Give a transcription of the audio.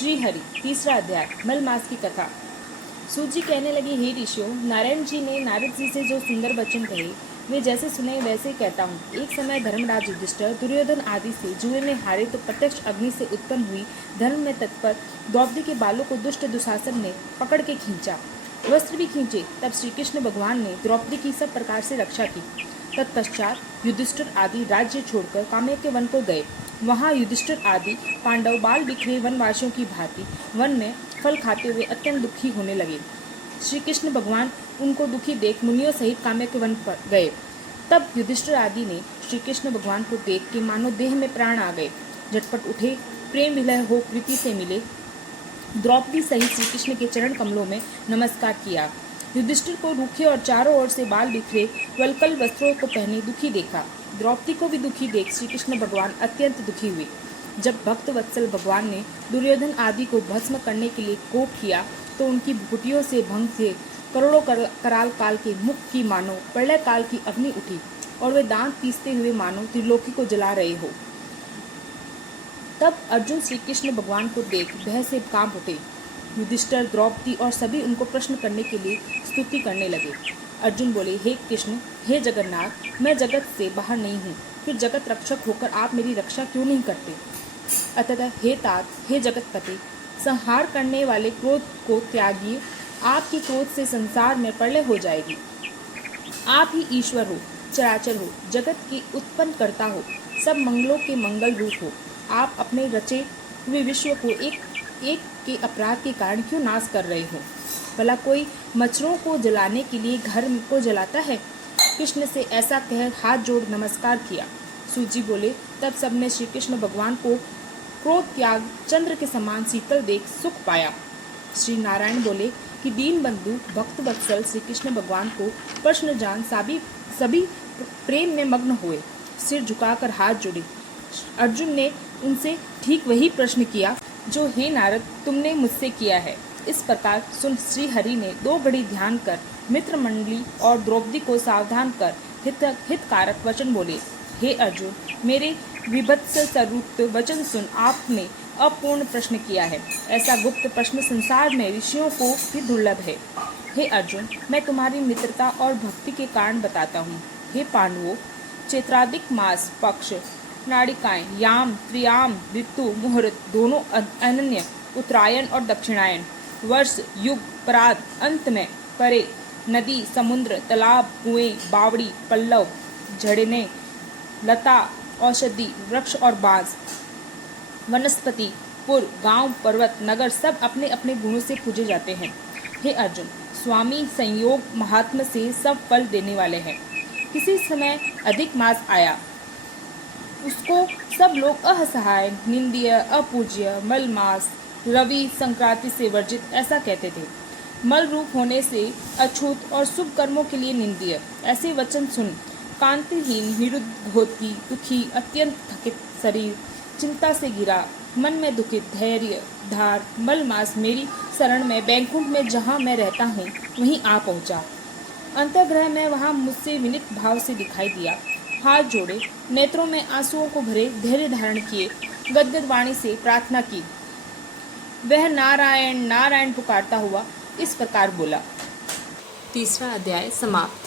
श्रीहरि। तीसरा अध्याय, मलमास की कथा। सूत कहने लगी, हे ऋषियों, नारायण जी ने नारद जी से जो सुंदर वचन कहे वे जैसे सुने वैसे कहता हूँ। एक समय धर्मराज युधिष्ठिर दुर्योधन आदि से जुए में हारे तो प्रत्यक्ष अग्नि से उत्पन्न हुई धर्म में तत्पर द्रौपदी के बालों को दुष्ट दुशासन ने पकड़ के खींचा, वस्त्र भी खींचे। तब श्री कृष्ण भगवान ने द्रौपदी की सब प्रकार से रक्षा की। तत्पश्चात युधिष्ठिर आदि राज्य छोड़कर काम्य वन को गए। वहाँ युधिष्ठिर आदि पांडव बाल बिखरे वनवासियों की भांति वन में फल खाते हुए अत्यंत दुखी होने लगे। श्री कृष्ण भगवान उनको दुखी देख मुनियों सहित काम्य वन पर गए। तब युधिष्ठिर आदि ने श्री कृष्ण भगवान को देख के मानो देह में प्राण आ गए, झटपट उठे, प्रेम विलय हो प्रीति से मिले, द्रौपदी सहित श्री कृष्ण के चरण कमलों में नमस्कार किया। युधिष्ठिर को रूखे और चारों ओर से बाल बिखरे वल्कल वस्त्रों को पहने दुखी देखा। द्रौपदी को भी दुखी देख श्री कृष्ण भगवान अत्यंत दुखी हुए। जब भक्त वत्सल भगवान ने दुर्योधन आदि को भस्म करने के लिए कोप किया तो उनकी भुटियों से भंग से करोड़ों कराल काल के मुख की मानो प्रलय काल की अग्नि उठी और वे दांत पीसते हुए मानो त्रिलोकी को जला रहे हो। तब अर्जुन श्री कृष्ण भगवान को देख भय से कांप उठे। युधिष्ठिर, द्रौपदी और सभी उनको प्रश्न करने के लिए स्तुति करने लगे। अर्जुन बोले, हे कृष्ण, हे जगन्नाथ, मैं जगत से बाहर नहीं हूँ, फिर जगत रक्षक होकर आप मेरी रक्षा क्यों नहीं करते? अतः हे तात, हे जगतपते, संहार करने वाले क्रोध को त्यागिए। आपके क्रोध से संसार में प्रलय हो जाएगी। आप ही ईश्वर हो, चराचर हो, जगत की उत्पन्न करता हो, सब मंगलों के मंगल रूप हो। आप अपने रचे हुए विश्व को एक एक के अपराध के कारण क्यों नाश कर रहे हो? भला कोई मच्छरों को जलाने के लिए घर को जलाता है? कृष्ण से ऐसा कह हाथ जोड़ नमस्कार किया। सूजी बोले, तब सबने श्री कृष्ण भगवान को क्रोध त्याग चंद्र के समान शीतल देख सुख पाया। श्री नारायण बोले कि दीन बंधु भक्त वत्सल श्री कृष्ण भगवान को प्रश्न जान सभी प्रेम में मग्न हुए, सिर झुकाकर हाथ जोड़े। अर्जुन ने उनसे ठीक वही प्रश्न किया जो हे नारद तुमने मुझसे किया है। इस प्रकार सुन श्री हरि ने 2 घड़ी ध्यान कर मित्र मंडली और द्रौपदी को सावधान कर हितकारक वचन बोले। हे अर्जुन, मेरे विभत्स स्वरूप वचन सुन, आपने अपूर्ण प्रश्न किया है। ऐसा गुप्त प्रश्न संसार में ऋषियों को भी दुर्लभ है। हे अर्जुन, मैं तुम्हारी मित्रता और भक्ति के कारण बताता हूँ। हे पांडवों, चैत्रादिक मास पक्ष नाड़िकाएं, याम त्रियाम ऋतु मुहूर्त दोनों अनन्य, उत्तरायण और दक्षिणायन, वर्ष युग पराद, अंत में परे, नदी समुद्र तालाब कुएं बावड़ी पल्लव झड़ने लता औषधि वृक्ष और बांस, वनस्पति पुर गांव पर्वत नगर सब अपने अपने गुणों से पूजे जाते हैं। हे अर्जुन, स्वामी संयोग महात्मा से सब फल देने वाले हैं। किसी समय अधिक मास आया, उसको सब लोग असहाय, निंदीय, अपूज्य, मलमास, रवि संक्रांति से वर्जित ऐसा कहते थे। मल रूप होने से अछूत और शुभ कर्मों के लिए निंदीय। ऐसे वचन सुन कांतिहीन, निरुद्ध, धोती, दुखी, अत्यंत थकित शरीर, चिंता से घिरा, मन में दुखित, धैर्य धार मलमास मेरी शरण में बैकुंठ में जहाँ मैं रहता हूँ वहीं आ पहुँचा। अंतर्ग्रह में वहाँ मुझसे विनित भाव से दिखाई दिया, हाथ जोड़े, नेत्रों में आंसुओं को भरे, धैर्य धारण किए, गदगद वाणी से प्रार्थना की। वह नारायण नारायण पुकारता हुआ इस प्रकार बोला। तीसरा अध्याय समाप्त।